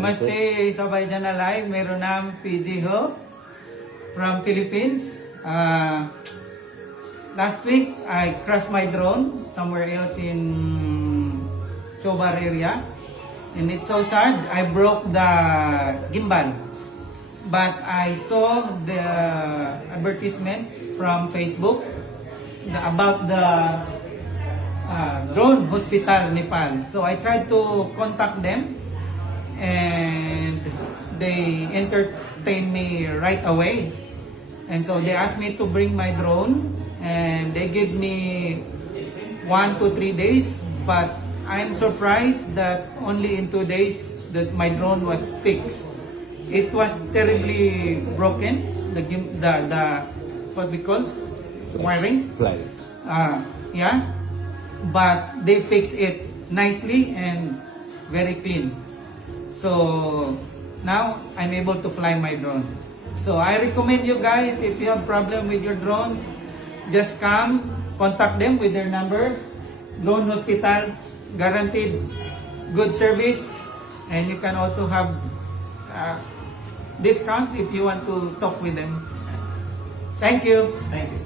Namaste, sabay dyan na live. Meron ng PG Ho from Philippines. Last week, I crashed my drone somewhere else in Chobar area. And it's so sad, I broke the gimbal. But I saw the advertisement from Facebook about the drone hospital Nepal. So I tried to contact them. And they entertained me right away. And so they asked me to bring my drone, and they gave me 1 to 3 days. But I'm surprised that only in 2 days that my drone was fixed. It was terribly broken. The what we call wirings. Pliers. Yeah, but they fixed it nicely and very clean. So now I'm able to fly my drone. So I recommend you guys, if you have problem with your drones, just come, contact them with their number. Drone Hospital, guaranteed good service, and you can also have discount if you want to talk with them. Thank you. Thank you.